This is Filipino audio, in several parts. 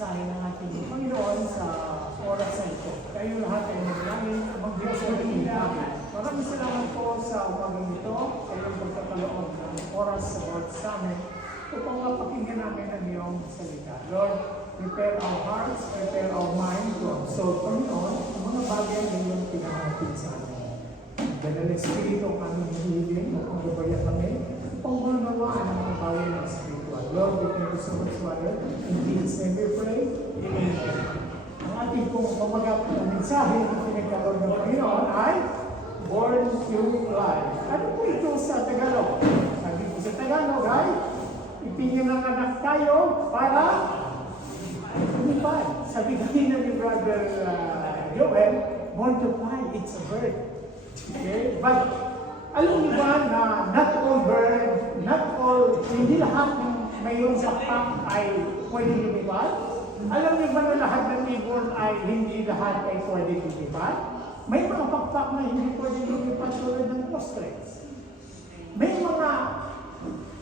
mensahe ng ating Panginoon sa oras na ito. Kayo lahat ay manalangin, mag-Diyos sa namin. Maraming salamat po sa umagang ito, kayong pagkakaloon ng oras sa bawat sa amin upang mapakinggan namin ang iyong salita. Lord, prepare our hearts, prepare our mind to absorb, Panginoon, ang mga bagay na iyong pinahapin sa amin. Ganang Espiritu ang aming hihilin upang gabayan kami, upang manawaan ang mga bagay ng spiritual. Lord, we thank you so much, Father. In Jesus' name we pray. Amen. Ang ating pong pamagat ng mensahe na pinagkaloob ng Panginoon ay Born to Fly. Ano po ito sa Tagalog? Sabi po sa Tagalog ay ipinanganak tayo para lumipad. Sabi kanina ni Brother Joel, born to fly, it's a bird. Okay? But alam niyo ba na not all bird, not all, hindi lahat ng mayroong sakpak ay pwede lumipad? Alam niyo ba na lahat ng ibon ay hindi lahat ay pwede lumipad? May mga pakpak na hindi pwede lumipad tulad ng ostrich. May mga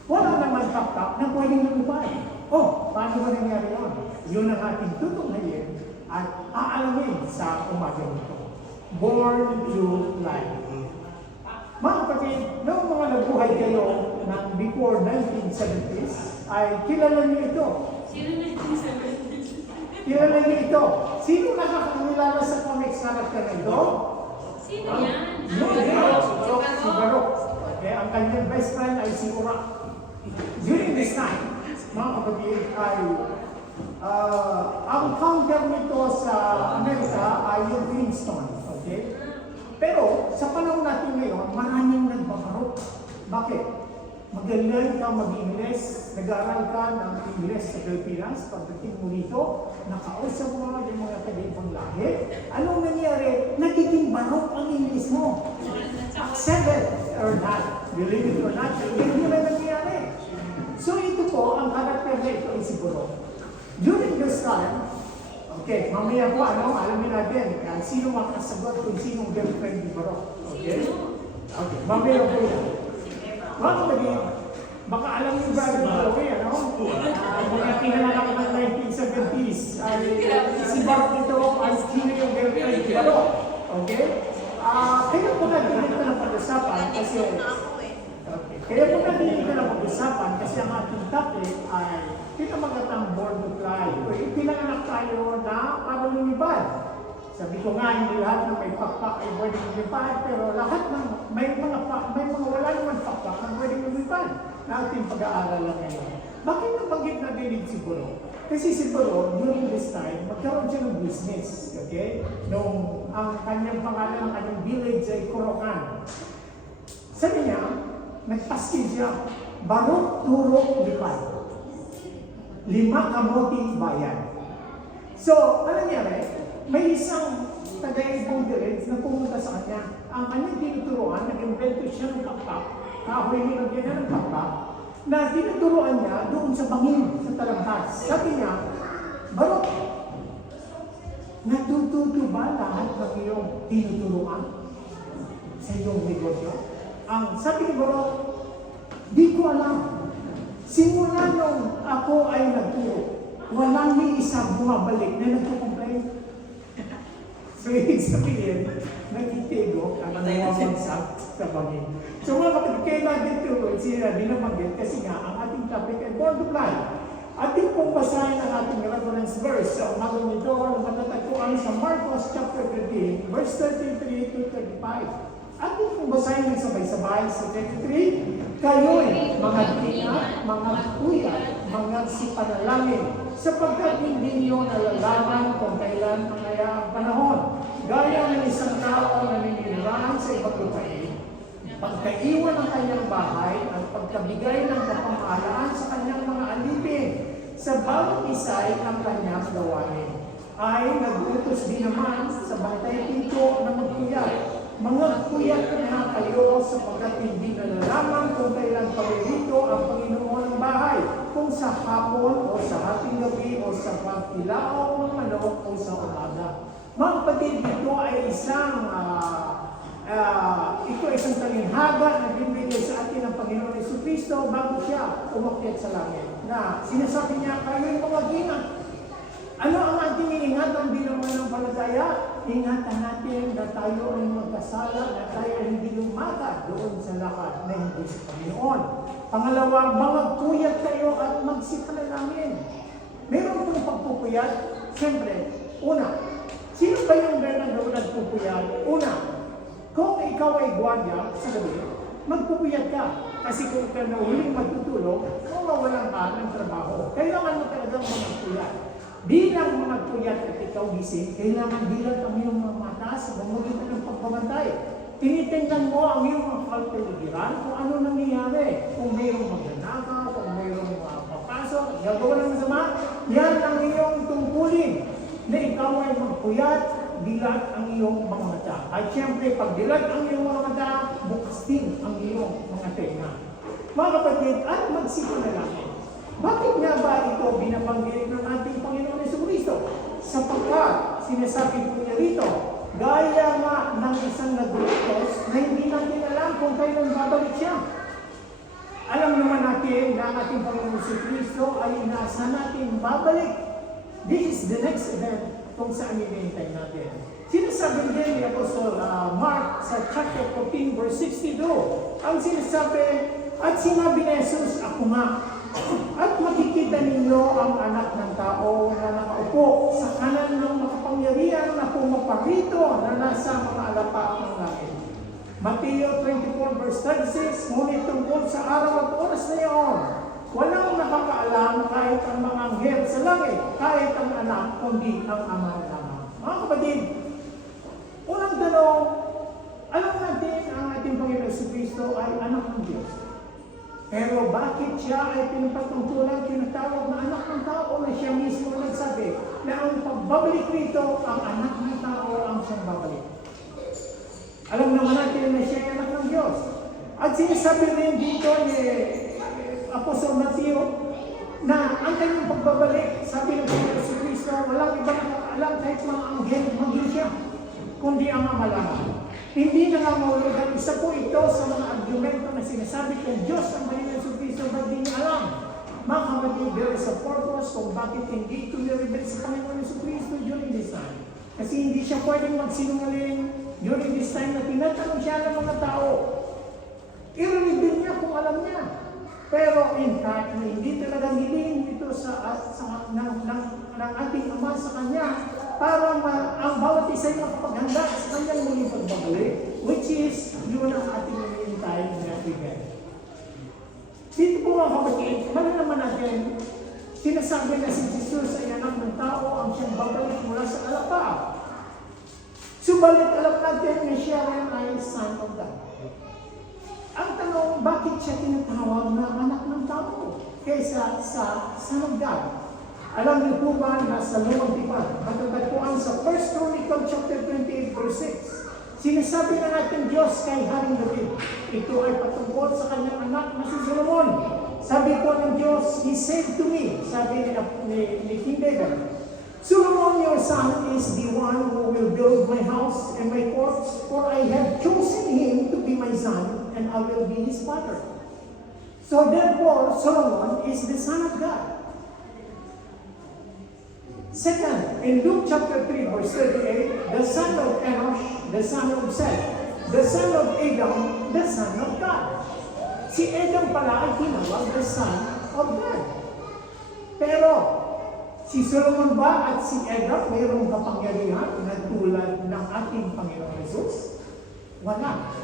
wala naman pakpak na pwedeng lumipad. Oh, paano ba nangyari yun? Yun ang ating tutunghayin at aalamin sa umaga nito. Born to Fly. Mga kapatid, noong mga nabuhay kayo ng before 1970s, ay kilala niyo ito. Sino 1970s? Kilala niyo ito. Sino nakakakilala sa comics character na ito? Sino yan? Si Barok. Okay, ang kanyang best friend ay si Urak. During this time, mga kapatid, ay ang counter nito sa Amerika ay yung Flintstones. Okay? Pero sa panahon natin ngayon, maraming nagbabarok. Bakit? Magaling ka mag-Ingles, nag-aaral ka ng Ingles sa Pilipinas, pagdating mo rito, nakausap mo yung mga taga-ibang lahi. Anong nangyari? Nagiging barok ang Ingles mo. Accept it or not. Believe it or not, hindi na nangyari. So ito po, ang karakter na ito ay si Barok. During this time, okay, mamaya po, alamin natin, sino makasagot kung sinong girlfriend ni Barok. Okay? Okay, mamaya po yan. Mga kapatid, baka alam niyo ba rin Barok mga pinanganak ng 1970s, ay si Barok ito ay sino yung girlfriend ni Barok. Okay? Kaya po natin ito na pag-usapan kasi kaya po natin ito na pag-usapan kasi ang ating topic ay pinamagatang Born to Fly. Pinanganak tayo na para lumipad. Sabi ko nga, hindi lahat na may pakpak ay pwedeng lumipad, pero lahat ng may mga wala naman pakpak na pwedeng lumipad na ating pag-aaral lang ngayon. Bakit nabanggit na dinig si Barok? Kasi si Barok, during this time, magkaroon siya ng business. Okay? Nung ang kanyang pangalan ng kanyang village ay Corocan. Sabi niya, nagpaskil siya, Barok Turok Lipad. 5 kamoting bayan. So, ano nangyari? May isang taga-ibong village na pumunta sa kanya. Ang kanyang tinuturuan, nag-invento siya ng pakpak, kahoy nilagyan niya ng pakpak, na tinuturuan niya doon sa bangin, sa talangkas. Sabi niya, Barok, natututo ba lahat ng iyong tinuturuan sa iyong negosyo? Ang sabi ni Barok, di ko alam. Simula nung ako ay nagturo, walang may isa bumabalik na nagkukomplain. So, ibig sabihin, nagtitigo ang namamagsak sa bangin. So, mga kapatid, kayo natin turo, sila binabanggit kasi nga, ang ating topic ay Born to Fly. Ating pong basahin ang ating reference verse sa umaga nito na matatagpuan sa Marcos chapter 13, verse 33 to 35. Ating pong basahin ng sabay-sabay sa 33, kayo'y mga tinga, mga kuya, mga sipanalangin, sapagkat hindi niyo nalalaman kung kailan mangaya ang panahon. Gaya ng isang tao na naninirahan sa ibang lupain, pagkaiwan ng kanyang bahay at pagkabigay ng kapamahalaan sa kanyang mga alipin, sa bawat isa'y ang kanyang gawain. Ay nag-utos din naman sa bantay pinto na magkuyat. Mga kuyat na kayo sapagkat hindi nalalaman kung kailan paririto ang Panginoon ng bahay, kung sa hapon o sa hating gabi o sa pagkilao ng manok o sa umaga. Mga kapatid, ito ay isang talinhaga na binibigay sa atin ng Panginoon Jesucristo bago siya umakyat sa langit. Na sinasabi niya, kayo'y mga ginang. Ano ang ating iingatan bilang mananampalataya? Ingatan natin na tayo ay magkasala, na tayo ay hindi lumakad doon sa lakad na hindi sa Panginoon. Pangalawa, magpuyat kayo at magsipanalangin. Meron pong pagpupuyat? Siyempre, una, sino ba yung nagpupuyat? Una, kung ikaw ay gwardiya sa gabi, magpupuyat ka. Kasi kung ikaw na huling magtutulog, mawawalan ka ng trabaho. Kailangan mo talagang magpuyat. Bilang mga puyat at ikaw gising, kailangan bilang ang iyong mga mata sa pamamagitan ng pagbabantay. Tinitingnan mo ang iyong mga kalpeligiran kung ano nangyayari. Kung mayroong magnanakaw, kung mayroong papasok, gagawa ng masama, yan ang iyong tungkulin na ikaw ay magpuyat, dilat ang iyong mga mata. At siyempre, pag dilat ang iyong mga mata, bukas din ang iyong mga tenga. Mga kapatid, at magsipanalangin. Bakit nga ba ito binabanggit ng ating Panginoon Jesucristo? Sapagkat, sinasabi po niya rito, gaya nga ng isang naglutos na hindi natin alam kung kailan babalik siya. Alam naman natin na ang ating Panginoon Jesucristo ay inaasahan natin babalik. This is the next event kung saan hinihintay natin. Sinasabi din ni Apostol Mark sa chapter 14 verse 62, ang sinasabi, at sinabi ni Jesus, ako nga, at makikita ninyo ang anak ng tao na nakaupo sa kanan ng makapangyarihan na pumaparito na nasa mga alapak ng langit. Mateo 24 verse 36, ngunit tungkol sa araw at oras na iyon, walang nakakaalam kahit ang mga anghel sa langit, kahit ang anak, kundi ang ama lamang. Mga kapatid, unang tanong, alam natin ang ating Panginoon Jesucristo ay anak ng Diyos. Pero bakit siya ay pinapatungkulan, tinatawag na anak ng tao na siya mismo nagsabi na ang pagbabalik rito, ang anak ng tao ang siyang babalik. Alam naman natin na siya ay anak ng Diyos. At sinasabi rin dito ni Apostol Matthew na ang kanyang pagbabalik, sabi ng Panginoon Jesucristo, walang ibang nakakaalam kahit mga anghel maging siya, kundi ang Ama lamang. Hindi nangangahulugan, isa po ito sa mga argumento na sinasabi kong Diyos ang Panginoon Jesucristo, ba't di niya alam? Mga kapatid, there is a purpose kung bakit hindi ito nirevent sa Panginoon Jesucristo during this time. Kasi hindi siya pwedeng magsinungaling during this time na tinatanong siya ng mga tao. I-reveal niya kung alam niya. Pero in fact, na hindi talaga niling ito ng ating Ama sa Kanya para ang bawat isa ay makapaghanda sa Kanyang muling pagbabalik, which is yun ang ating hinihintay na event. Dito po mga kapatid, malalaman natin, sinasabi na si Jesus ay anak ng tao ang siyang babalik mula sa alapa. Subalit alam natin na siya rin ay Son of God. Ang tanong, bakit siya tinatawag na anak ng tao kaysa sa Son of God? Alam niyo po ba na sa lumang tipan, matatagpuan sa 1 Chronicle chapter 28 verse 6, sinasabi na natin Diyos kay Haring David, ito ay patungkol sa kanyang anak na si Solomon. Sabi po ng Diyos, He said to me, sabi ni King David, Solomon your son is the one who will build my house and my courts, for I have chosen him to be my son, and I will be his father. So therefore, Solomon is the son of God. Second, in Luke chapter 3, verse 38, the son of Enosh, the son of Seth, the son of Adam, the son of God. Si Adam pala ay tinawag the son of God. Pero, si Solomon ba at si Adam mayroong kapangyarihan na tulad ng ating Panginoon Jesus? Wala.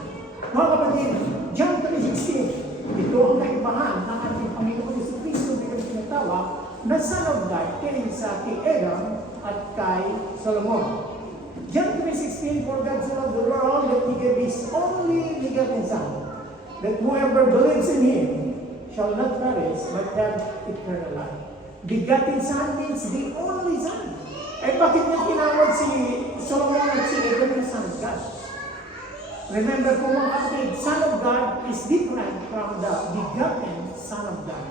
Mga kapatid, John 3:16, ito ang kaibahan ng ating Panginoon Jesucristo na tinatawag na Son of God kaysa kay Adam at kay Solomon. John 3:16, for God so loved the world that He gave His only begotten Son, that whoever believes in Him shall not perish but have eternal life. Begotten Son means the only Son. Eh bakit niya tinawag si Solomon at si Adam na Son of God? Remember po mga kapatid, Son of God is different from the begotten Son of God.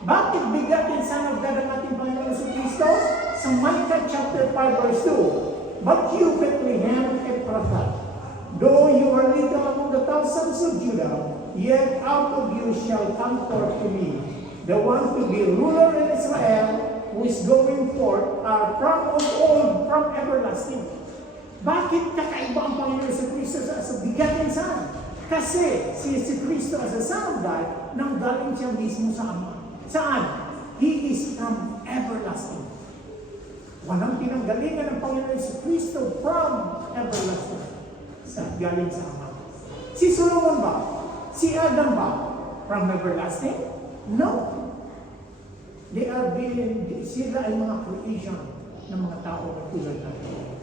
Bakit begotten Son of God ang ating Panginoon Jesucristo? Sa Micah chapter 5 verse 2, but you, Bethlehem Ephrathah, though you are little among the thousands of Judah, yet out of you shall come forth to me the one to be ruler in Israel, who is going forth are from of old, from everlasting. Bakit kakaiba ang Panginoon si Kristo sa begotten Son? Kasi si Kristo as a Son of God, nanggaling siya mismo sa Ama. Saan? He is from everlasting. Walang pinanggalingan ng Panginoon si Kristo from everlasting. Galing sa Ama. Si Solomon ba? Si Adam ba? From everlasting? No. Sila ay mga creation ng mga tao na tulad natin.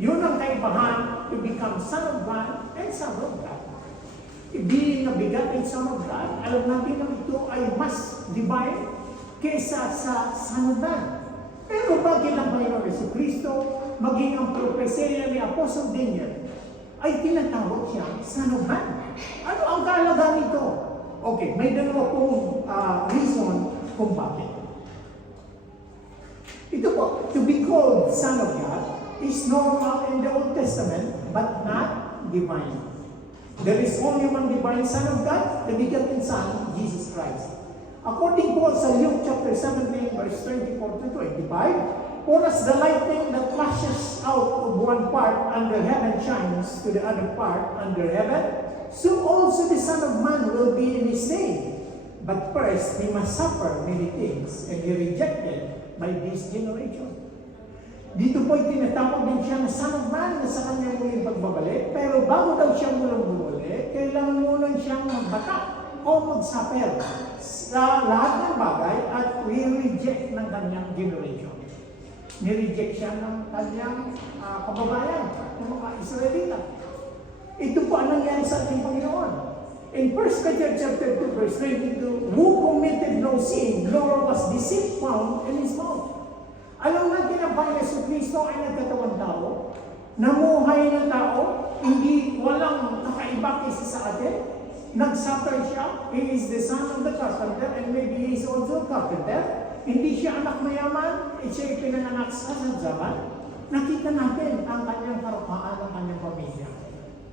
Yun ang kaibahan to become Son of God and Son of God. Being a begotten Son of God, alam natin na ito ay mas divine kaysa sa Son of Man. Pero bakit ang Panginoon si Kristo, maging ang propesya ni Apostle Daniel, ay tinatawag siya Son of Man? Ano ang kaalagaan nito? Okay, may dalawa pong reason kung bakit. Ito po, to be called Son of God is normal in the Old Testament, but not divine. There is only one divine Son of God, the begotten Son, Jesus Christ. According po sa Luke chapter 17, verse 24 to 25, for as the lightning that flashes out of one part under heaven shines to the other part under heaven, so also the Son of Man will be in his day. But first, he must suffer many things and be rejected by this generation. Dito po ay tinatawag din siya na Son of Man na sa kanyang muling pagbabalik, pero bago daw siya mulang bumalik, kailangan muna siyang magbata o mag-suffer sa lahat ng bagay at re-reject ng kanyang generation. Ni-reject siya ng kanyang kababayan, ng mga Israelita. Ito po ang nangyari sa ating Panginoon. In 1 Peter chapter 2, verse 22, who committed no sin, nor was deceit found in his mouth. Alam natin ang Panginoon sa Kristo ay nagkatawang tao, namuhay ng tao, hindi walang kakaiba kaysa sa atin. Nag-suffer siya, he is the son of the carpenter, and maybe he is also a carpenter. Hindi siya anak mayaman, siya ay pinanganak sa zaman. Nakita natin ang kanyang karapaan ng kanyang pamilya.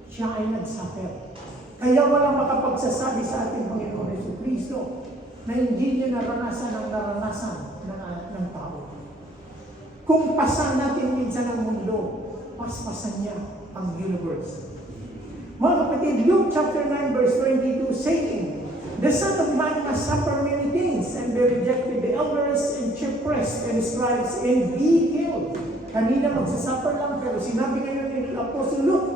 Siya ay nag-suffer. Kaya walang makapagsasabi sa ating Panginoon Yesu Kristo na hindi niya naranasan ang naranasan ng tao. Kung pasan natin minsan ang mundo, paspasan niya ang universe. Mga kapatid, Luke chapter 9 verse 22 saying, the Son of Man must suffer many things and be rejected the elders and chief priests and scribes and be killed. Kanina magsasuffer lang, pero sinabi ngayon ni Apostle Luke,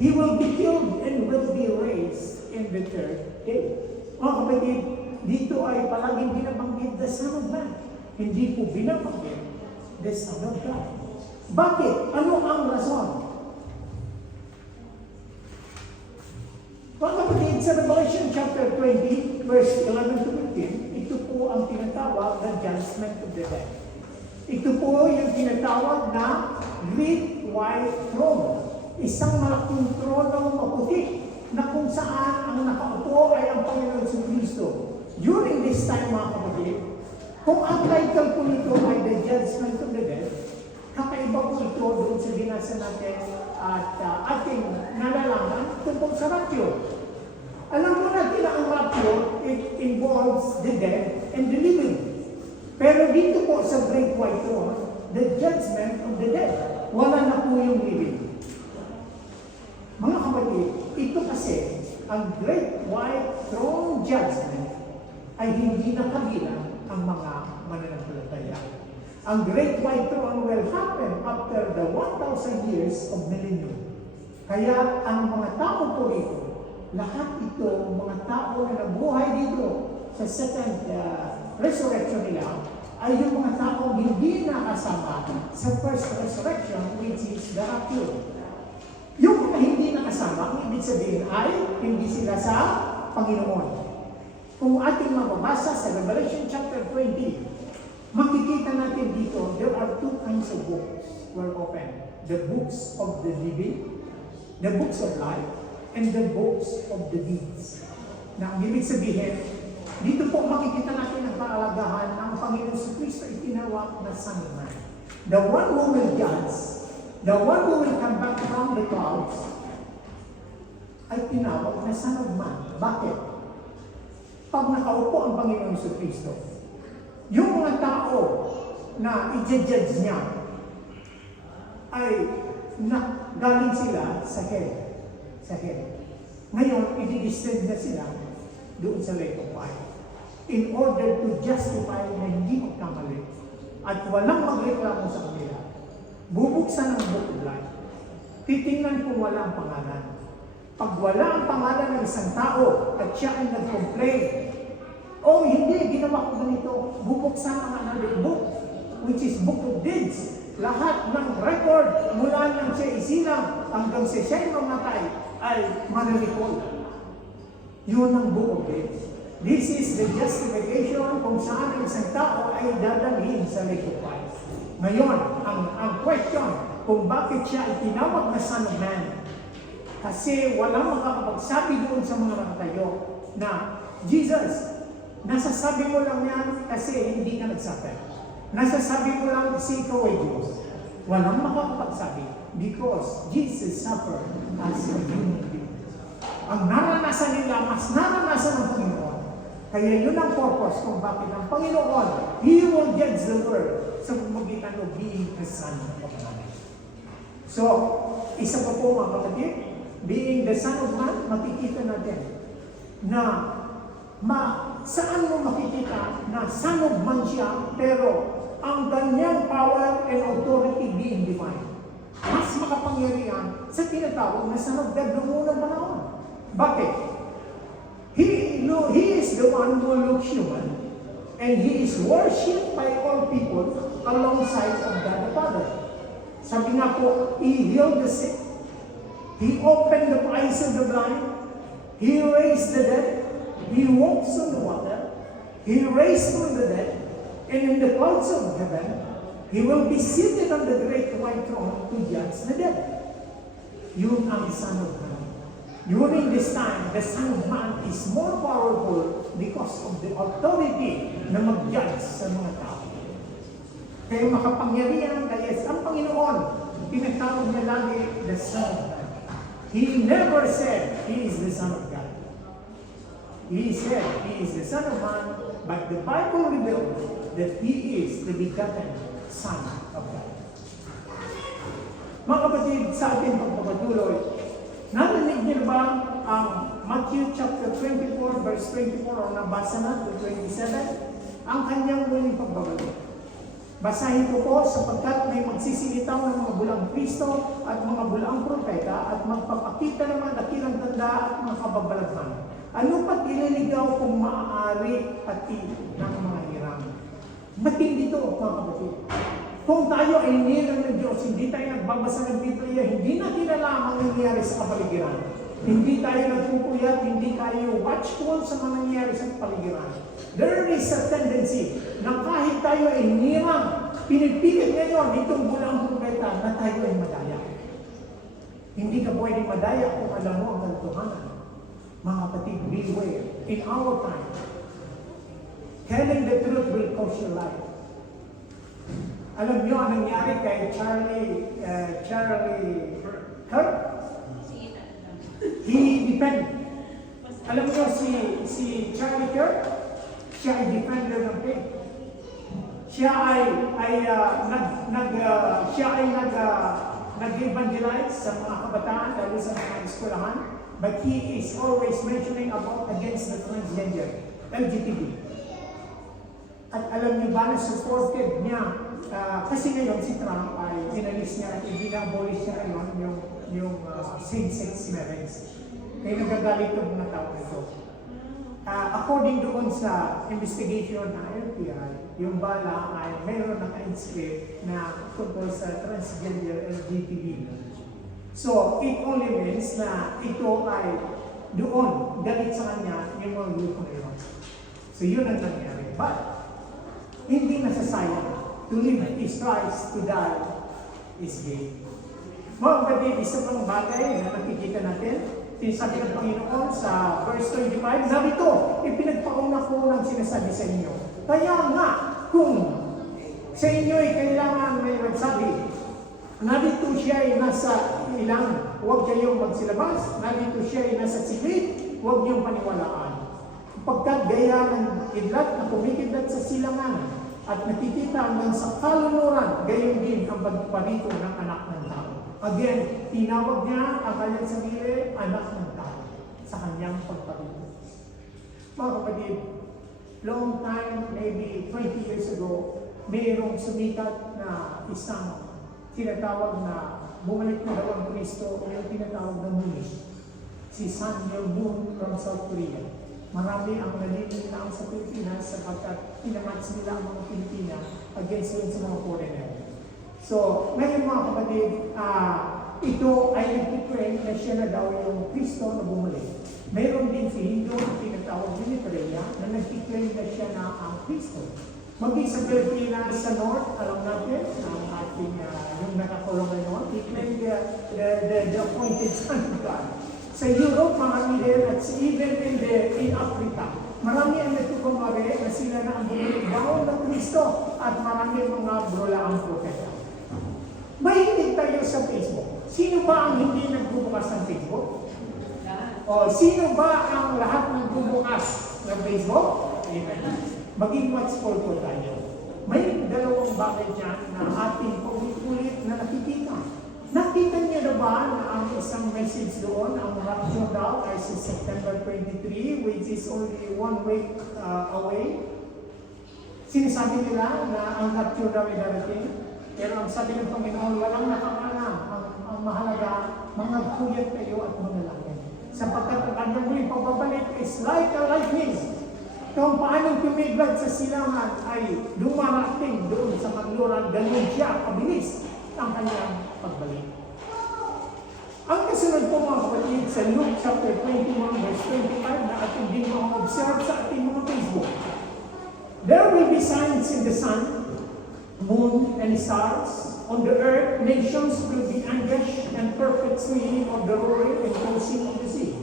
he will be killed and will be raised in the third day. Mga kapatid, dito ay palaging binabanggit the Son of Man. Hindi po binabanggit the Son of God. Bakit? Ano ang rason? Mga kapatid, sa Revelation chapter 20, verse 11 to 15, ito po ang tinatawag na judgment of the dead. Ito po yung tinatawag na great white throne. Isang malaking trono maputi na kung saan ang nakaupo ay ang Panginoon si Kristo. During this time, mga kapatid, kung ang title po nito ay the judgment of the dead, kakaiba po ito doon sa binasa natin at ating nalalaman tungkol sa rapture. Alam mo natin na ang rapture, it involves the dead and the living. Pero dito po sa Great White Throne, the judgment of the dead, wala na po yung living. Mga kapatid, ito kasi, ang Great White Throne Judgment ay hindi nakabilang ang mga mananampalataya. Ang Great White Throne will happen after the 1,000 years of millennium. Kaya ang mga tao po rito, lahat ito, mga tao na nabuhay dito sa second resurrection nila, ay yung mga tao hindi nakasama sa first resurrection, which is the rapture. Yung mga hindi nakasama, ang ibig sabihin ay hindi sila sa Panginoon. Kung ating mababasa sa Revelation chapter 20, makikita natin dito, there are two kinds of books were opened. The books of the living, the books of life, and the books of the deeds. Na ang ibig sabihin, dito po makikita natin ang kaalagahan ng Panginoon sa Kristo ay tinawag na Son of Man. The one who will judge, the one who will come back from the clouds, ay tinawag na Son of Man. Bakit? Pag nakaupo ang Panginoon sa Kristo, yung mga tao na i-judge niya ay galing sila sa hell. Sa hell. Ngayon, i-descend na sila doon sa lake of fire in order to justify na hindi magkamali at walang magreklamo sa kanila. Bubuksan ang book of life. Titingnan kung wala ang pangalan. Pag wala ang pangalan ng isang tao at siya ay nag-complain, oh hindi, ginawa ko ganito, bubuksan ang another book, which is book of deeds. Lahat ng record mula nang siya isilang hanggang siya ay mamatay ay marirecall. Yun ang book of deeds. This is the justification kung saan ang isang tao ay dadalhin sa lake of fire. Ngayon, ang question, kung bakit siya ay tinawag na Son of Man. Kasi walang makakapagsabi doon sa mga nakatayo na, Jesus, nasasabi mo lang yan kasi hindi ka nagsabi. Nasasabi mo lang kasi ikaw ay Diyos. Walang makakapagsabi because Jesus suffered as a human being. Ang naranasan nila, mas naranasan ng Panginoon. Kaya yun ang purpose kung bakit ang Panginoon, He will judge the world sa pamagitan of being the Son of Man. So, isa pa po mga kapatid, being the Son of Man, makikita natin na saan mo makikita na Son of Man siya, pero ang kanyang power and authority being divine. Mas makapangyarihan sa tinatawag na Son of God noong unang panahon. Bakit? He is the one who looks human, and He is worshipped by all people alongside of God the Father. Sabi nga po, He healed the sick, He opened the eyes of the blind, He raised the dead, He walks on the water, He raised from the dead, and in the clouds of heaven, He will be seated on the great white throne to judge the dead. Yun ang Son of God. During this time, the Son of Man is more powerful because of the authority na mag-judge sa mga tao. Kaya makapangyarihan, kaya ang Panginoon, pinatawag niya lagi the Son of God. He never said He is the Son of God. He said He is the Son of Man, but the Bible reveals that He is the begotten Son of God. Mga kapatid, sa ating pagpapatuloy, narinig niyo ba ang Matthew chapter 24, verse 24, o nabasa na to 27, ang kanyang muling pagbabalik. Basahin ko po sapagkat may magsisilitaw ng mga bulang Kristo at mga bulang propeta at magpapakita ng mga dakilang tanda at mga kababalaghan. Ano pa't ililigaw kung maaari pati ng mga hirang? Matindi ito, mga kapatid. Kung tayo ay nilang ng Diyos, hindi tayo nagbabasa ng Biblia, hindi natin alam ang nangyayari sa kapaligiran. Hindi tayo nagpupuyat, hindi tayo watchful sa mga nangyayari sa kapaligiran. There is a tendency na kahit tayo ay nirang, pinipilit ngayon itong bulang propeta na tayo ay madaya. Hindi ka pwedeng madaya kung alam mo ang katotohanan. Mga kapatid, beware. In our time, telling the truth will cost your life. Alam niyo ang nangyari kay Charlie Kirk? He depended. Alam niyo si Charlie Kirk, siya ay defender ng faith. Siya ay nag-evangelize sa mga kabataan lalo sa mga eskwelahan, but he is always mentioning about against the transgender, LGBT. At alam niyo ba na supported niya kasi ngayon si Trump ay dinalis niya at i-abolish niya ngayon yung same-sex marriage. Kaya nagagalit yung mga tao nito. According doon sa investigation ng NBI, yung bala ay mayroon naka-inscript na tungkol sa transgender LGBT. So, it only means na ito ay doon, galit sa kanya yung mga grupo na yun. So, yun ang nangyari. But, hindi nasasayang. To live is Christ, to die is gain. Mga kapatid, isa pang bagay na nakikita natin, sinasabi ng Panginoon sa verse 25, narito, ipinagpauna ko ng sinasabi sa inyo. Kaya nga, kung sa inyo ay kailangan may magsabi, narito siya ay nasa ilang, huwag kayong magsilabas, narito siya ay nasa sikrit, huwag niyong paniwalaan. Pagkat gaya ng kidlat na kumikidlat sa silangan, At nakikita hanggang sa kaluluran, gayon din ang pagparito ng anak ng tao. Again, tinawag niya ang kanyang sarili, anak ng tao, sa kanyang pagparito. Mga kapatid, long time, maybe 20 years ago, mayroong sumikat na isang tinatawag na bumalik na daw ang Kristo o yung tinatawag na muli. Si Sun Yul-moon from South Korea. Marami ang naninilaang sa Pilipinas sapagkat pinamats nila ang mga Pilipina against yun sa mga foreigner. So, ngayon mga kapatid, ito ay nag-claim na siya na daw yung Kristo na bumalik. Mayroon din si Hindu na tinatawag din ni Korea na nag-claim na siya na ang Kristo. Maging sa Pilipinas sa North, alam natin, ang ating yung nakakulong ngayon, i-claim the appointed Son of God. Sa Europe, marami din, at even in Africa, marami ang natukumari na sila na ang bumalik daw ng Kristo at marami mga brolaang propeta. Mahilig tayo sa Facebook. Sino ba ang hindi nagbubukas ng Facebook? O sino ba ang lahat nagbubukas ng Facebook? Amen. Maging watchful po tayo. May dalawang bagay dyan na ating paulit-ulit na nakikita. Nakita niyo na ba na ang isang message doon, ang rapture daw ay sa September 23, which is only 1 week away? Sinasabi nila na ang rapture daw ay darating, pero ang sabi ng Panginoon, walang nakakalam. Ang mahalaga, mga puyat kayo at manalangin. Sapagkat ang kanyang muling pagbabalik is like a lightning. Kung paano tumiglag sa silangan ay dumarating doon sa kanluran, ganun siya, kabilis ang kanyang pagbalik. Ang kasunod po mga kapatid sa Luke chapter 21 verse 25 na ating din ma-observe sa ating mga Facebook. There will be signs in the sun, moon, and stars. On the earth, nations will be anguished and perfect swelling of the roaring and tossing of the sea.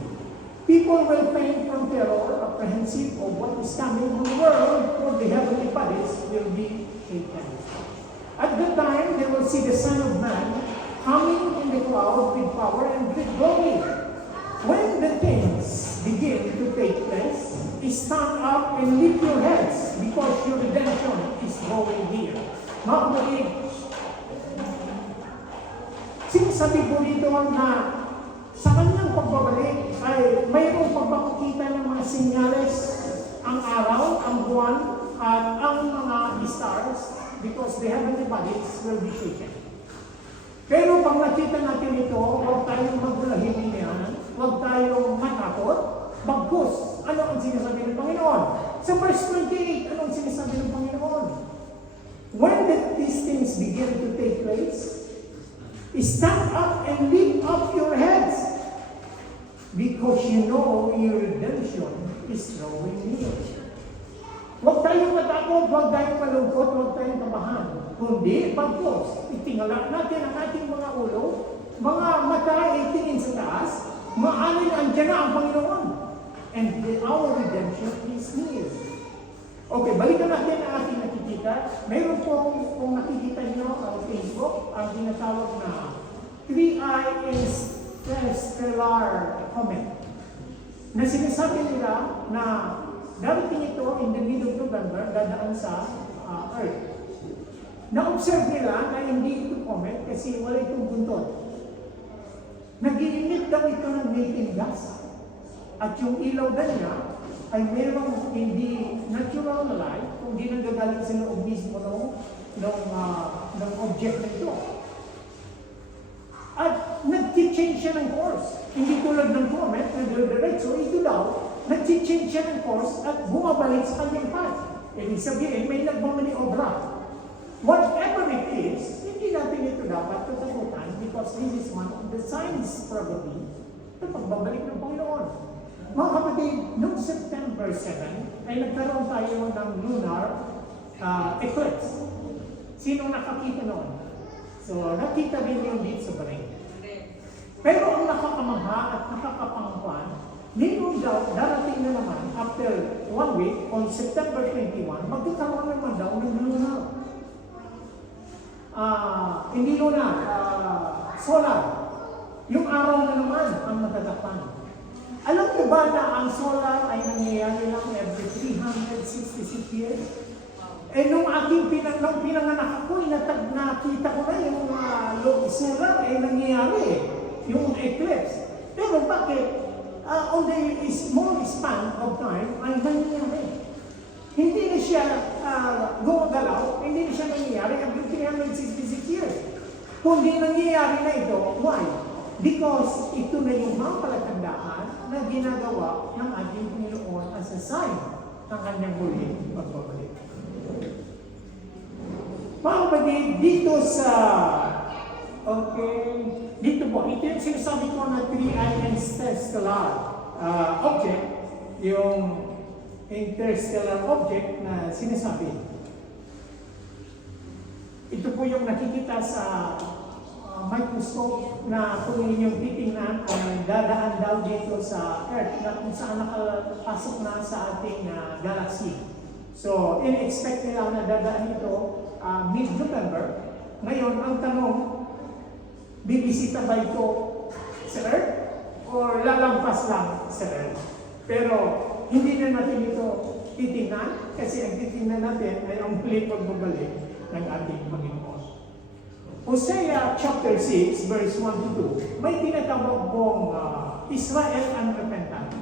People will faint from terror, apprehensive of what is coming on the world, for the heavenly bodies will be shaken. At that time, they will see the Son of Man coming in the cloud with power and great glory. When the things begin to take place, stand up and lift your heads, because your redemption is drawing near. Mga kapatid, sinasabi po dito na sa kanyang pagbabalik ay mayroong pagpapakita ng mga sinyales, ang araw, ang buwan, at ang mga stars, because the heavenly bodies will be shaken. Pero pag nakita natin ito, huwag tayong magulahiminyan, huwag tayong matakot, bagkus, ano ang sinasabi ng Panginoon? Sa verse 28, ano ang sinasabi ng Panginoon? When these things begin to take place, stand up and lift up your heads, because you know your redemption is drawing near. Huwag tayong matakot, huwag tayong malungkot, huwag tayong kabahan. Kundi, bagkos, itingala natin ang ating mga ulo, mga mata ay tingin sa taas, maanin andyan na ang Panginoon. And our redemption is near. Okay, balikan natin ang ating nakikita. Mayroon po, kung nakikita nyo ang Facebook, ang tinatawag na 3i stellar comment. Na sinasabi nila na darating ito in the middle of November, dadaan sa Earth. Na-observe nila na hindi ito comet kasi wala itong buntot. Nag-i-emit daw ito ng methane gas. At yung ilaw daw niya ay mayroong hindi natural na light, kung di nanggagaling sa loob mismo ng object na ito. At nag-change siya ng course. Hindi tulad ng comet, nag-diretso, ito daw, nag-change siya ng course at bumabalik sa kanyang path. Ibig sabihin, may nagmamaniobra. Whatever it is, hindi natin ito dapat katakutan because this is one of the signs probably na pagbabalik ng Panginoon. Mga kapatid, noong September 7 ay nagkaroon tayo ng lunar eclipse. Sino nakakita noon? So, nakita rin yung dito sa Bahrain. Pero ang nakakamangha at nakakapangkuan, ngayon daw, darating na naman, after 1 week, on September 21, magkakaroon naman daw ng lunar. Hindi lunar, solar. Yung araw na naman ang matatakpan. Alam niyo ba na ang solar ay nangyayari lang every 366 years? Eh, nung nung pinanganak ako, nakita ko na yung isura, nangyayari yung eclipse. Pero bakit? On the small span of time, ay nangyayari. Hindi na siya gumagalaw, hindi na siya nangyayari hanggang 366 years. Kundi nangyayari na ito, why? Because ito na yung mga palatandaan na ginagawa ng ating Panginoon as a sign ng kanyang muling pagbabalik. Mga kapatid, dito sa, dito po, ito yung sinasabi ko na 3 interstellar object, yung interstellar object na sinasabi. Ito po yung nakikita sa microscope na kung inyong titingnan ay dadaan daw dito sa Earth na kung saan nakapasok na sa ating galaxy. So, in-expect nila na dadaan ito mid-November. Ngayon, ang tanong, bibisita ba ito sa Earth or lalampas lang sa Earth? Pero, hindi na natin ito titingnan kasi ang titingnan natin ay ang muling pagbabalik ng ating Panginoon. Hosea chapter 6, verse 1 to 2, may tinatawag pong Israel unrepentant.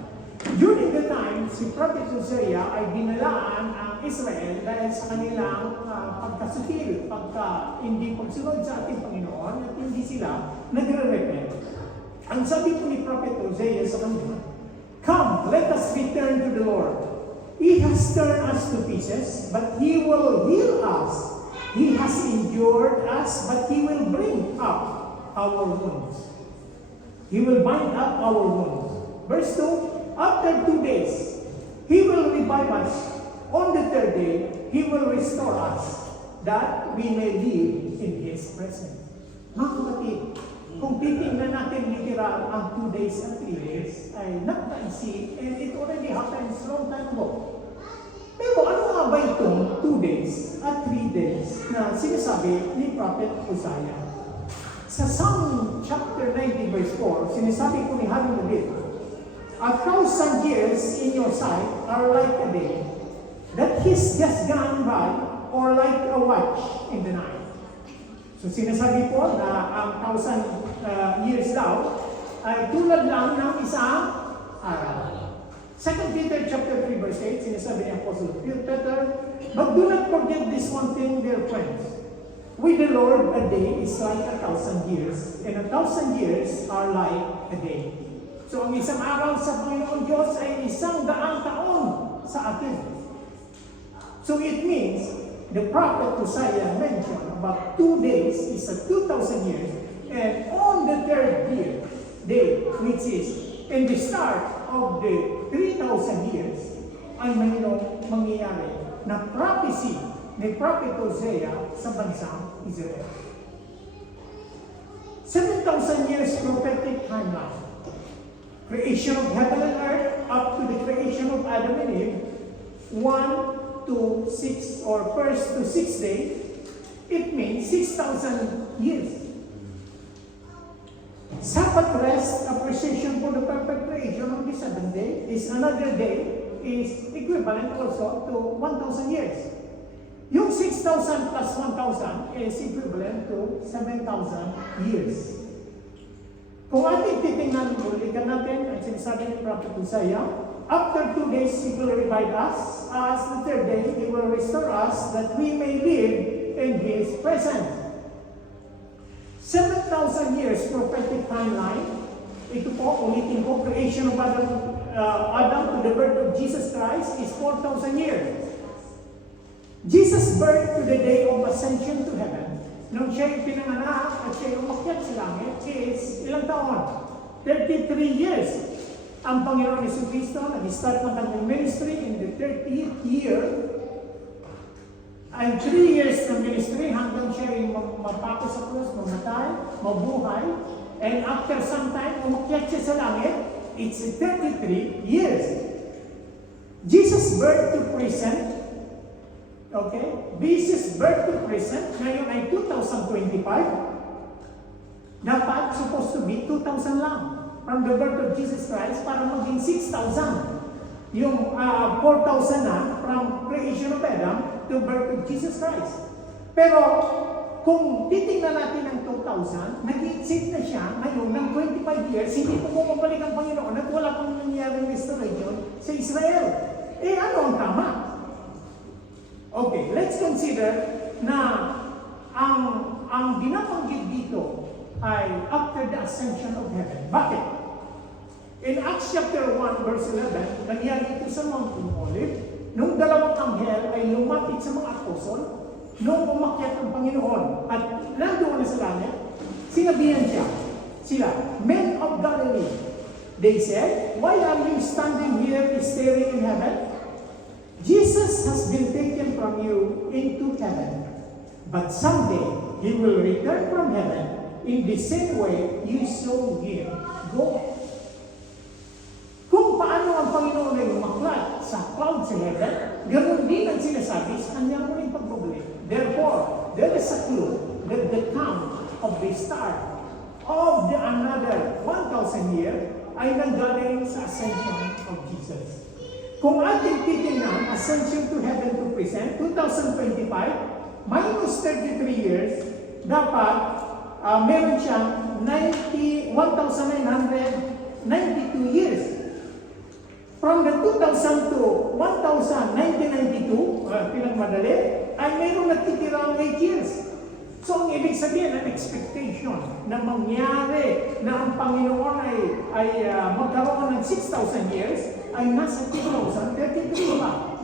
During the time, si Prophet Hosea ay binalaan ang Israel dahil sa kanilang pagkasutil, hindi pagsunod sa ating Panginoon at hindi sila nagre-repent. Ang sabi po ni Prophet Hosea sa kanila, "Come, let us return to the Lord. He has turned us to pieces, but He will heal us. He has endured us, but He will bring up our wounds. He will bind up our wounds." Verse 2, "After 2 days, He will revive us. On the 3rd day, He will restore us, that we may live in His presence." Mga kapatid, kung titingnan natin literal ang 2 days at 3 days, ay napakaisi, and it already happens long time ago. Pero ano nga ba itong 2 days at 3 days na sinasabi ni Prophet Hosea? Sa Psalm chapter 90 verse 4, sinasabi ko ni Haring David, "1,000 years in your sight are like a day that is just gone by, or like a watch in the night." So sinasabi po na ang 1,000 years daw ay tulad lang ng isang araw. 2 Peter chapter 3 verse 8, sinasabi ni Apostle Peter, "But do not forget this one thing, dear friends. With the Lord, a day is like 1,000 years, and 1,000 years are like a day." So ang isang araw sa Panginoon Diyos ay 100 taon sa atin. So it means, the prophet Hosea mentioned about 2 days is 2,000 years, and on the 3rd day, which is in the start of the 3,000 years, ay mayroong mangyayari na prophecy ni Prophet Hosea sa bansang Israel. 7,000 years prophetic timeline. Creation of heaven and earth up to the creation of Adam and Eve, 1 to 6 or 1st to 6th day, it means 6,000 years. Sabbath rest, appreciation for the perfect creation on the 7th day, is another day, is equivalent also to 1,000 years. Yung 6,000 plus 1,000 is equivalent to 7,000 years. Kung ating titingnan, ulitin natin, ang sinasabi ni Prophet Hosea, after 2 days, He will revive us. As the 3rd day, He will restore us, that we may live in His presence. 7,000 years prophetic timeline. Ito po, ulitin ko, creation of Adam to the birth of Jesus Christ is 4,000 years. Jesus' birth to the day of ascension to heaven, nung siya yung pinanganak at siya yung umakyat sa langit, is ilang taon? 33 years. Ang Panginoon Jesucristo nag-start ng kanyang ministry in the 30th year. Ay 3 years ng ministry hanggang siya yung mapako sa krus, mamatay, mabuhay. And after some time, umakyat siya sa langit. It's 33 years. Jesus' birth to present, okay? Jesus' birth to present, ngayon ay 2025. Dapat supposed to be 2,000 lang. From the birth of Jesus Christ para maging 6,000. Yung 4,000 na from creation of Adam to birth of Jesus Christ. Pero kung titingnan natin ang 2,000, nag-exceed na siya ngayon ng 25 years, hindi po bumabalik ang Panginoon at wala pang nangyaring restoration sa Israel. Eh ano ang tama? Okay, let's consider na ang binabanggit dito ay after the ascension of heaven. Bakit? In Acts chapter 1 verse 11, nangyari ito sa Mount Olive, nung dalawang anghel ay lumapit sa mga apostol, nung umakyat ang Panginoon at nandoon na sa langit, sinabihan sila, Men of Galilee, they said, why are you standing here staring in heaven? Jesus has been taken from you into heaven, but someday He will return from heaven in the same way you saw Him go. Kung paano ang Panginoon ay umaklat sa cloud sa heaven, ganoon din ang sinasabi sa kanyang muling pagbabalik. Therefore, there is a clue that the count of the star of the another 1,000 years ay nanggaling sa ascension of Jesus. Kung ating titingnan, ascension to heaven to present, 2025, minus 33 years, dapat meron siyang 1,992 years. From the 2000 to 1992, pinagmadali, ay mayroong nagtitirang 8 years. So, ang ibig sabihin, ang expectation na mangyari na ang Panginoon ay magkaroon ng 6,000 years, ay nasa 2033 pa.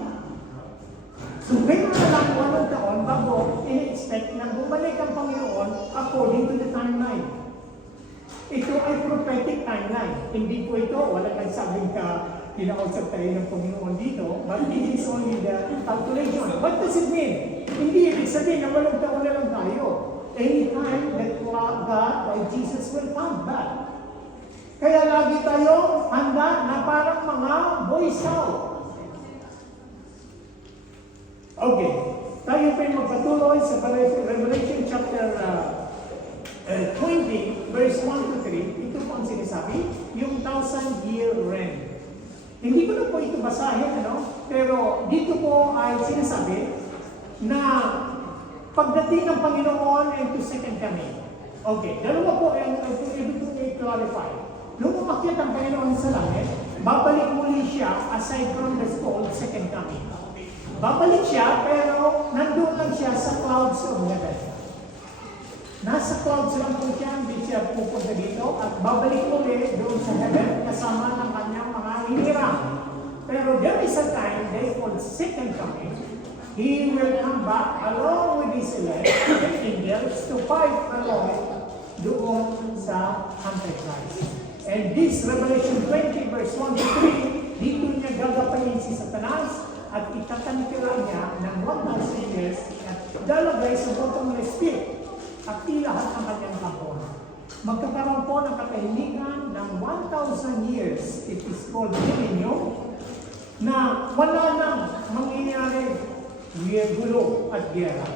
So, mayroon na lang 1 taon bago in-expect na bumalik ang Panginoon according to the timeline. Ito ay prophetic timeline. Hindi po ito, walang nagsabing kinausap tayo ng Panginoon dito, but it is only the calculation. What does it mean? Hindi ibig sabihin na 8 taon na lang tayo. Anytime that God by Jesus will come back. Kaya lagi tayo handa na parang mga Boy Scout. Okay, tayo pa yung magpatuloy sa Revelation chapter 20, verse 1 to 3. Ito po ang sinasabi, yung 1,000-year reign. Hindi ko na po ito basahin, pero dito po ay sinasabi na pagdating ng Panginoon ay to second coming. Okay, dalawa po ang ibig kong i-clarify. Nung umakyat ang Panginoon sa langit, babalik muli siya aside from the called second coming. Babalik siya, pero nandun lang siya sa clouds of heaven. Nasa clouds lang po siya, hindi siya pupunta dito, at babalik ulit doon sa heaven kasama ng kanyang mga hinirang. Pero there is a time, they call second coming, He will come back along with His elect and angels to fight the Lord doon sa Antichrist. And this Revelation 20 verse 1 to 3, dito niya gagapain si Satanas at itatanikila niya ng 1,000 years at dalagay sa bottom ng spirit at ilahat ang kanyang kapon. Magkakaroon po ng katahimikan ng 1,000 years. It is called millennium, na wala nang mangyayari gulo at gera.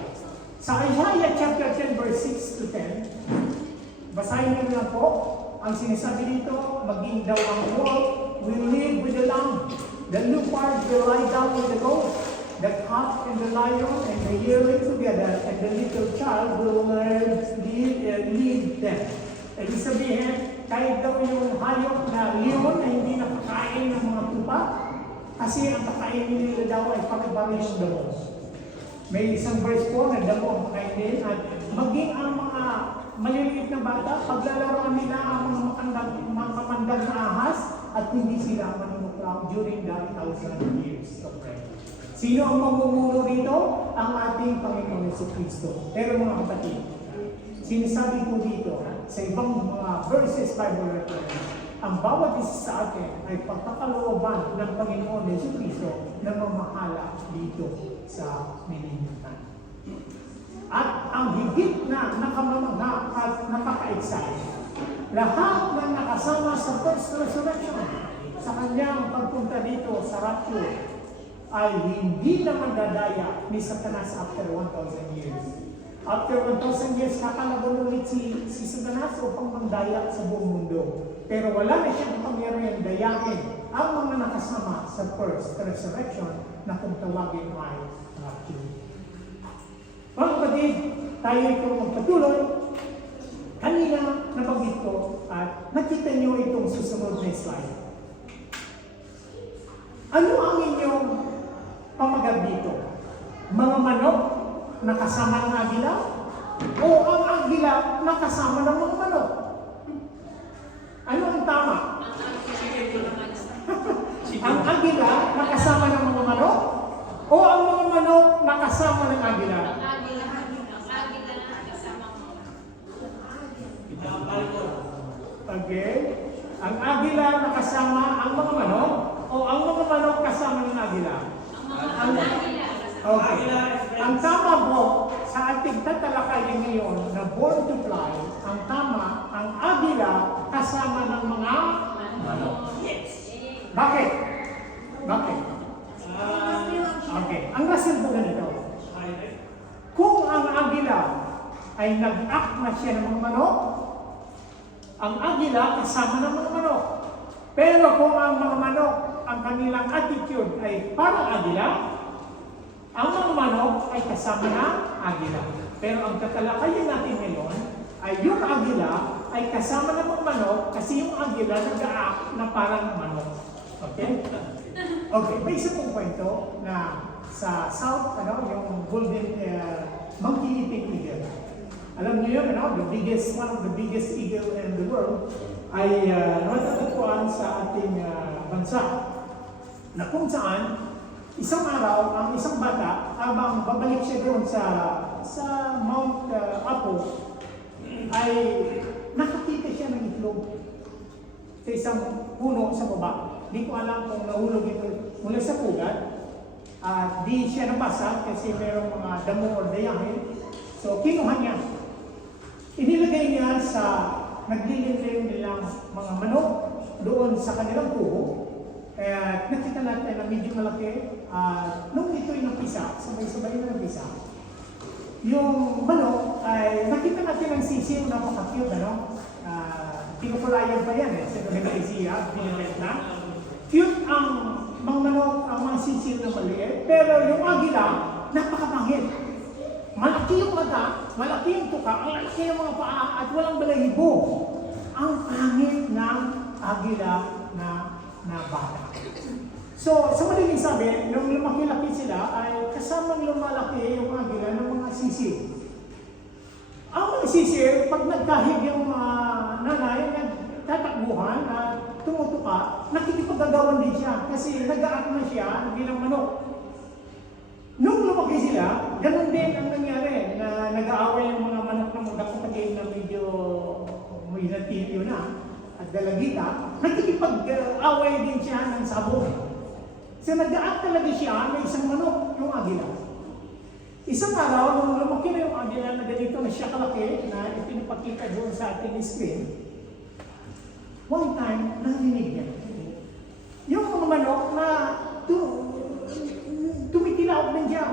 Sa Isaiah chapter 10 verse 6 to 10, basahin niyo lang po, ang sinasabi dito, maging daw ang wolf will live with the lamb, the leopard will lie down with the goat, the calf and the lion and the yearling together, and the little child will lead them. Ibig sabihin, kahit daw yung hayop na leon na hindi nakakain ng mga tupa, kasi ang kakainin nila daw ay pagkabaris ng damo. May isang verse po na damo ang kakainin at maging ang mga maliliit na bata, paglalaroan nila ang mga kamandag na ahas at hindi sila manunuklaw during the 1,000 years of reign. Sino ang mamumuno rito? Ang ating Panginoon Jesucristo. Pero mga kapatid, sinasabi po dito sa ibang mga verses Bible reference, ang bawat isa sa atin ay pagkakalooban ng Panginoon Jesucristo na mamahala dito sa millennium time. At ang higit na nakamamangha at nakaka-excite, lahat ng nakasama sa first resurrection, sa kanyang pagpunta dito sa rapture, ay hindi naman dadaya ni Satanas after 1,000 years. After 1,000 years, kakalaban ulit si Satanas upang mandaya sa buong mundo. Pero wala na siyang kapangyarihan dayain ang mga nakasama sa first resurrection na kung tawagin ay rapture. tayo itong magpatuloy. Kanina, nabanggit ko at nakita niyo itong susunod na slide. Ano ang inyong pamagat dito? Mga manok na kasama ng agila? O ang agila na kasama ng mga manok? Ano ang tama? Ang agila na kasama ng mga manok? O ang mga manok na kasama ng agila? Okay. Ang agila na kasama ang mga manok? O ang mga manok kasama ng agila? Okay. Ang tama po sa ating tatalakayin ngayon na born to fly, ang tama, ang agila kasama ng mga manok. Yes. Bakit? Bakit? Okay. Ang rason po ganito. Kung ang agila ay nag-act na siya ng mga manok, ang agila kasama ng mga manok. Pero kung ang mga manok, ang kanilang attitude ay parang agila, ang mga manok ay kasama ng agila. Pero ang tatalakayin natin ngayon ay yung agila ay kasama ng mga manok kasi yung agila nag-act na parang manok. Okay? Okay, may isa pong kwento na sa South, yung golden monkey eating eagle. Alam niyo yun, one of the biggest eagle in the world ay natatagpuan sa ating bansa. Na kung saan, isang araw, ang isang bata, habang babalik siya doon sa Mount Apo, ay nakakita siya ng itlog sa isang puno sa baba. Di ko alam kung nahulog ito mula sa pugat. At di siya nabasa kasi merong mga damo o dayahin. So, kinuha niya. Inilagay niya sa naglililim nilang mga manok doon sa kanilang kuho. Nakita natin na medyo malaki. Nung ito'y napisa, sabay-sabay na napisa, yung manok ay nakita natin ang sisiw na napaka-cute, pinupulayan pa yan sa Indonesia, pinalet na. Cute ang mga manok, ang mga sisiw na maliit, pero yung agila, napakapangit. Malaki yung mata, malaki yung tuka, ang laki yung mga paa, at walang balahibo. Ang pangit ng agila na bata. So, sa madaling sabi, nung lumaki-laki sila, ay kasamang lumalaki yung agila ng mga sisiw. Ang mga sisiw, pag nagkahig yung nanay, nagtatakbuhan at tumutuka, nakikipagagawan din siya kasi nag-aak na siya bilang manok. Nung lumaki sila, ganun din ang nangyari na nag-aaway yung mga manok ng magkakapatid na medyo may natilyo na at dalagita, nakikipag-away din siya ng sabon. So nag-aak talaga siya na isang manok, yung agila. Isang araw, nung lumaki na yung agila na ganito na siya kalaki, na ipinapakita doon sa ating screen, one time, narinig niya. Yung mga manok na tumitilaok din siya.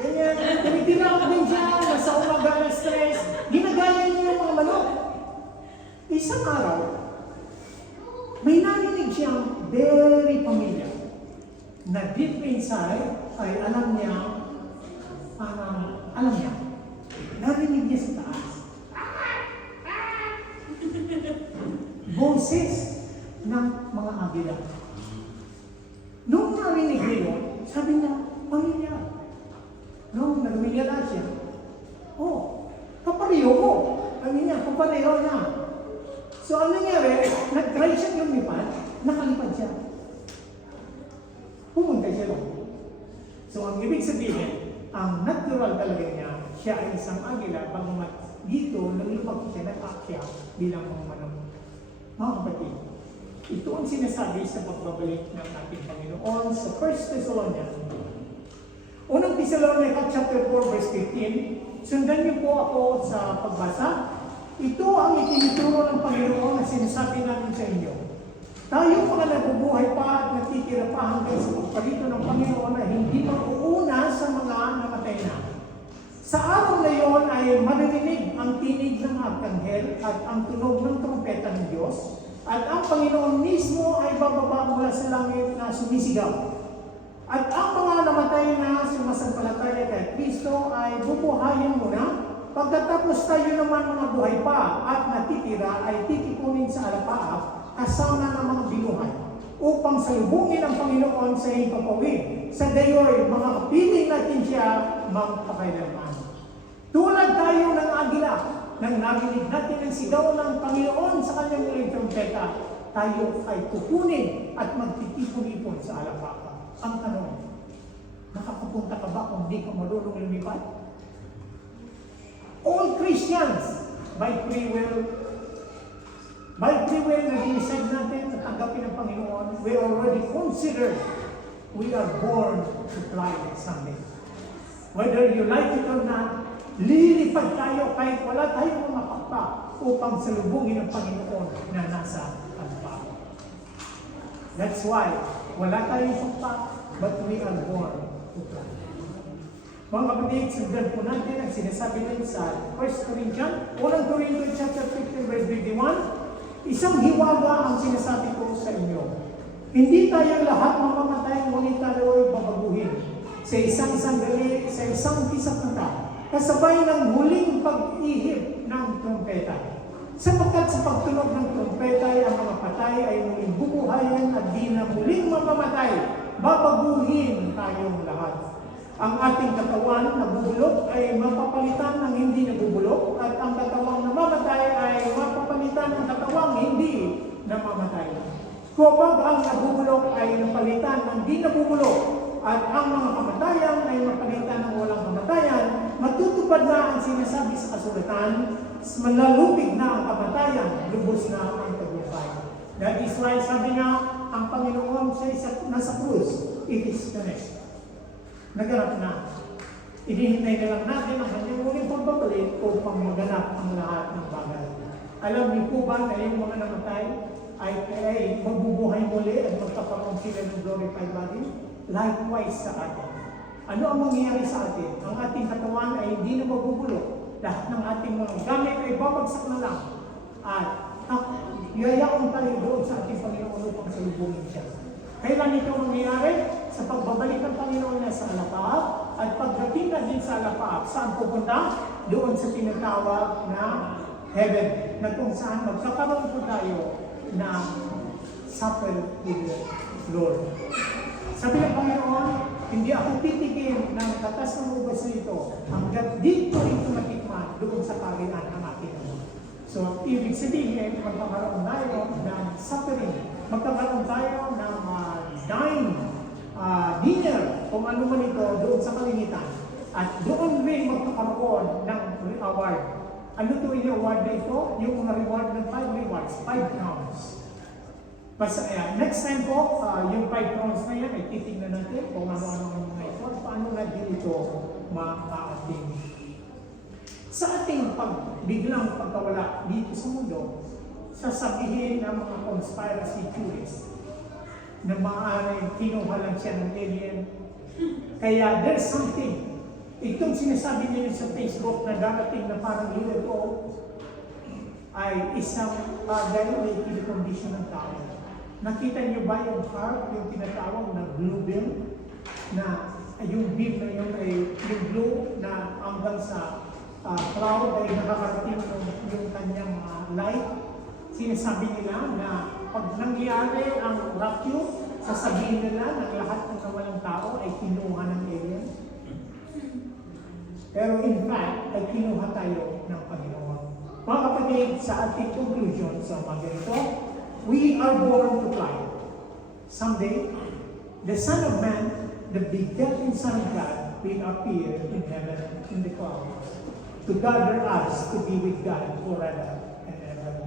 Ganyan, tumitilaok din siya, nasa umaga na stress, ginagaya niya yung mga manok. Isang araw, may narinig siyang very familiar na deep inside ay alam niya, narinig niya sa taas. Boses ng mga agila. Nung narinig niya yun, sabi niya, pamilya. Nung nagmilya siya, kapareho ko. Sabi niya, kapareho na. So ano nangyari, nag-try siya lumipad, nakalipad siya. Pumunta siya lang. So ang ibig sabihin, ang natural talaga niya, siya ay isang agila, bagamat dito, nalipag siya, nag-act siya bilang mga manok. Mga kapatid, ito ang sinasabi sa pagbabalik ng ating Panginoon sa 1 Thessalonians. Unang Thessalonica chapter 4 verse 15, sundan niyo po ako sa pagbasa. Ito ang itinuturo ng Panginoon na sinasabi namin sa inyo. Tayo mga nabubuhay pa at natitira pa hanggang sa pagparito ng Panginoon na hindi mauuna sa mga namatay na. Sa araw na iyon ay maririnig ang tinig ng arkanghel at ang tunog ng trompeta ng Diyos, at ang Panginoon mismo ay bababa mula sa langit na sumisigaw. At ang mga namatay na sumasampalataya kay Kristo ay bubuhayin muna. Pagkatapos tayo naman mga buhay pa at natitira ay titipunin sa alapaap kasama ng mga binuhay upang salubungin ang Panginoon sa himpapawid. Sa gayoy, mga kapiling natin siya magpakailanman. Tulad tayo ng agila, nang narinig natin ang sigaw ng Panginoon sa kanyang muling trompeta, tayo ay kukunin at magtitipon-ipon sa alapaap. Ang tanong, nakakapunta ka ba kung di ka marunong lumipad? All Christians, by free will na dinisag natin at tanggapin ng Panginoon, we already consider we are born to fly someday. Whether you like it or not, lilipad tayo kahit wala tayong mapakpak upang salubungin ang Panginoon na nasa alapaap. That's why, wala tayong pakpak, but we are born to fly. Mga kapatid, sundan po natin ang sinasabi natin sa 1 Corinthians, 1 Corinthians chapter 15 verse 21, isang hiwaga ang sinasabi ko sa inyo. Hindi tayo lahat mamamatay, ngunit tayo ay babaguhin. Sa isang sandali, sa isang kisap mata, kasabay ng huling pag-ihip ng trompeta. Sapagkat sa pagtunog ng trompeta ang mga patay ay muling bubuhayan at di na muling mamamatay, babaguhin tayong lahat. Ang ating katawan na bubulok ay mapapalitan ng hindi nabubulok at ang katawang namamatay ay mapapalitan ng katawang hindi namamatay. Kapag ang nabubulok ay napalitan ng hindi nabubulok at ang mga kamatayan ay mapalitan ng walang kamatayan, matutupad na ang sinasabi sa kasulatan, manlalupig na ang kamatayan, lubos na ang tagumpay. That is why sabi nga, ang Panginoon siya nasa krus, it is finished. Naganap na. Inihintay na lang natin ang kanyang muling pagbabalik upang maganap ang lahat ng bagay. Alam niyo po ba na yung mga namatay ay magbubuhay muli at magkakaroon sila ng glorified body? Likewise sa atin. Ano ang mangyayari sa atin? Ang ating katawan ay hindi na magbubulok. Lahat ng ating mga gamit ay babagsak na lang. At yayaon tayo doon sa ating Panginoon upang salubungin siya. Kailan ito mangyayari? Sa pagbabalik ng Panginoon na sa alapaap at pagdating na din sa alapaap, saan pupunta? Doon sa tinatawag na heaven, na kung saan magkakaroon po tayo ng supper with the Lord. Sabi ng Panginoon, hindi ako titigil ng katas ng ubas na ito hanggat dito ito matikman doon sa pagkinaan ng aking Ama. So, ibig sabihin, magkakaroon tayo ng suffering, magkakaroon tayo ng dinner, kung ano man ito, doon sa kalingitan. At doon rin magkakaroon ng award. Ano ito yung award na ito? Yung reward ng 5 rewards, 5 crowns. Next time po, yung 5 crowns na yan, ay titignan natin kung ano-ano ang mga ito at paano na din ito ma-ating. Sa ating biglang pagkawala dito sa mundo, sasabihin ng mga conspiracy theorists na maaaring kinuha lang siya ng alien. Kaya there's something. Itong sinasabi niyo sa Facebook na darating na parang UFO ay isang bagay na ikinukondisyon ng tao. Nakita niyo ba yung heart, yung tinatawag na blue beam? Na yung beam na yun ay yung blue na hanggang sa cloud ay nakakarating yung kanyang light. Sinasabi nila na pag nangyari ang rapture, sasabihin nila na lahat ng nawalang tao ay kinuha ng alien. Pero in fact, ay kinuha tayo ng Panginoon. Mga kapatid, sa ating conclusion sa mga ganito, we are born to fly. Someday, the Son of Man, the begotten Son of God, will appear in heaven in the clouds to gather us to be with God forever and ever.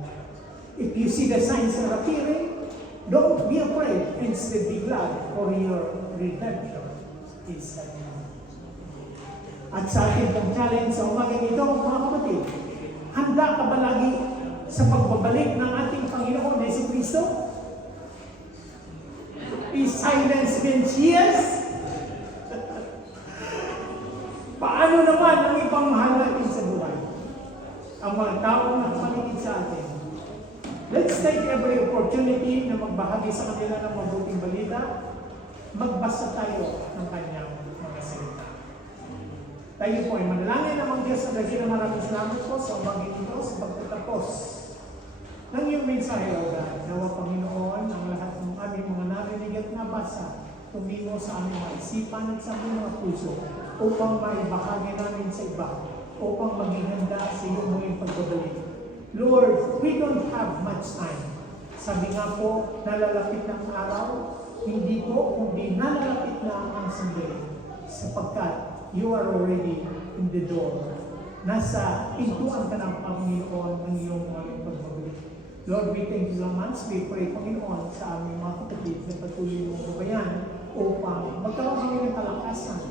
If you see the signs are appearing, don't be afraid. Instead, be glad for your redemption is at hand. At sa ating pag-challenge sa umagang ito, mga kapatid, handa ka ba lagi sa pagbabalik ng ating Panginoon na si Kristo? Is silence means yes? Paano naman ang ibang mahal natin sa buhay? Ang mga taong nakapaligid sa atin. Let's take every opportunity na magbahagi sa kanila ng mabuting balita. Magbasa tayo ng kanyang mga salita. Tayo po ay manalangin namang Diyos sa lagi na maraming salamat po sa umagang ito sa pagtatapos ng iyong mensahe, O God. Nawa Panginoon, ang lahat ng aming mga narinig at nabasa, tumingo sa aming mga isipan at sa aming mga puso upang maibahagi namin sa iba, upang maging handa sa iyong muling pagbabalik. Lord, we don't have much time. Sabi nga po, nalalapit ng araw, hindi po, kundi nalalapit na ang sandali. Sapagkat you are already in the door. Nasa pintuan ka ng Panginoon ng iyong muling pagbabalik. Lord, we thank you so much. We pray, Panginoon, sa aming mga kapatid na patuloy mong gabayan upang magkaroon kami ng kalakasan,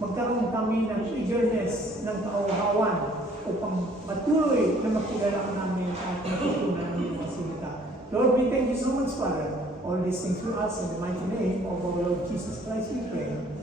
magkaroon kami ng eagerness, ng kauhawan upang patuloy na makilala ka namin at matutunan ng mga salita. Lord, we thank you so much, Father. All these things we ask in the mighty name of our Lord Jesus Christ, we pray.